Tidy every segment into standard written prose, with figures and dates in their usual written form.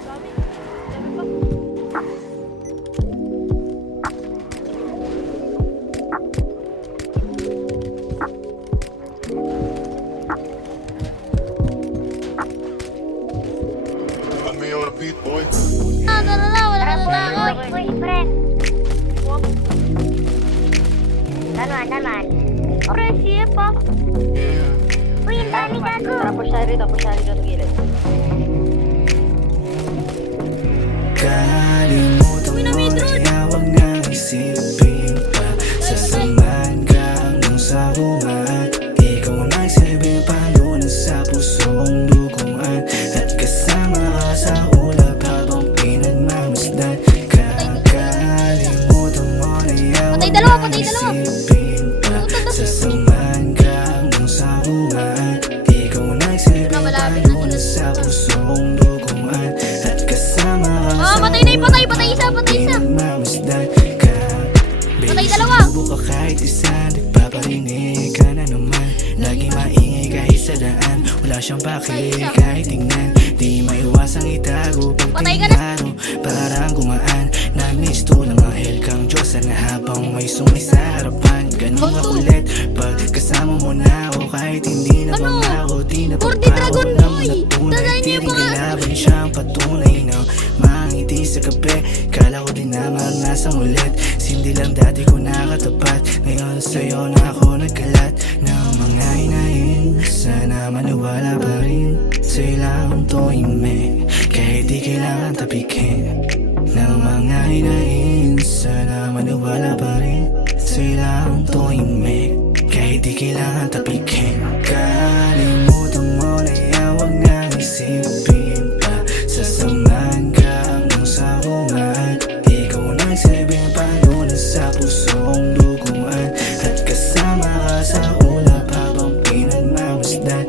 Dami. Dami pa. Put me on the beat, boy. Tara na, wala na tao. Push, pre. Daman. Pre, siya pa. Uy, ang dami gago. Tara, push tayo rito sa gilid. Kalimutan mo na huwag nang isipin pa. Sasamahan ka hanggang sa buwan. Ikaw ang nagsilbing palunan sa pusong duguan. At kasama ka sa ulap habang pinagmamasdan. Kakalimutan mo na huwag nang isipin pa. Sasamahan ka hanggang sa buwan. Ikaw ang nagsilbing palunan sa pusong duguan. At kasama ka sa Patay na yung patay isa. pinagmamasdan ka. Patay dalawa. Baby, ka kahit isa, di paparinig ka na naman. Lagi maingay kahit sa daan. Wala siyang paki kahit tingnan. Di maiwasang itago pag Patay ka na. tinaro. Parang gumaan. Nag-miss to ng mahal kang Diyos na habang may sumay sa harapan. Ganun ka kulit pag kasama mo na ako. Kahit hindi na Ano? pangako, di na Forty Dragon Boy. Tandaan niyo yung mga- Kalaban siyang patunay na mangiti sa kape. Kala ko din na maranasan ulit. Sindi lang dati ko nakatapat. Ngayon sa'yo na ako nagkalat ng mga hinahin. Sana maniwala pa rin sa'yo lang tuhimik. Kahit di kailangan tapikin ng mga hinahin. Sana maniwala pa rin sa'yo lang tuhimik. Kahit di kailangan tapikin. Kalimutan mo na yan, huwag nang isipin pa. Sasamahan ka hanggang sa buwan. Ikaw nagsilbing palunan sa pusong duguan. At kasama ka sa ulap habang pinagmamasdan.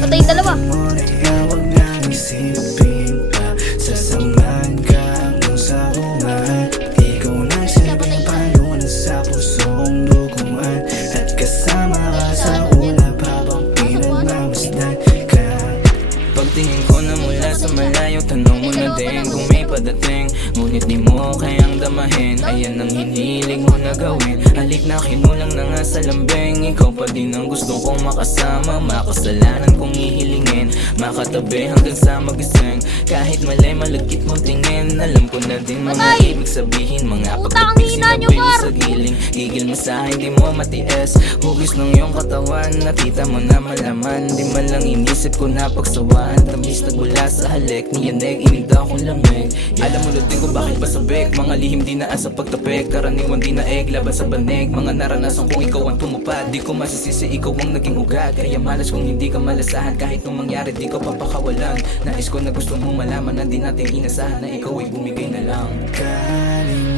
Patay dalawa. Kakalimutan mo na yan, huwag nang isipin pa. Sasamahan ka hanggang sa buwan. Ikaw nagsilbing palunan sa pusong duguan. At kasama ka sa ulap habang pinagmamasdan ka. Pagtingin ko na mula sa malayo, tanong mo na din kung may padating. Ngunit di mo kayang damahin, ayan ang hinilig mo na gawin. Halik na kinulang na nga sa lambing. Ikaw pa din ang gusto kong makasama. Makasalanan kong ihilingin, makatabi hanggang sa magising. Kahit mali malagkit mo tingin, alam ko na din mga Patay! ibig sabihin. Mga Puta, ang pagdating hina nyo, sinabi mo Par! sa giling. Gigil mo sa hindi mo matiis. Hugis ng iyong katawan, nakita mo na malaman. Di man lang inisip ko na pagsawaan. Tamis nagmula sa halik, niyanig, ininda akong lamig. Alam mo din ko bakit ba sabik. Mga lihim di naan sa pagtapik. Karaniwan di naeg, laban sa banig. Mga naranasan kong ikaw ang tumupad. Di ko masisisi, ikaw ang naging ugat. Kaya malas kung hindi ka malasahan. Kahit nung mangyari di ko papakawalan. Nais ko na gusto mong malaman na di natin inasahan na ikaw ay bumigay na lang. Kalimutan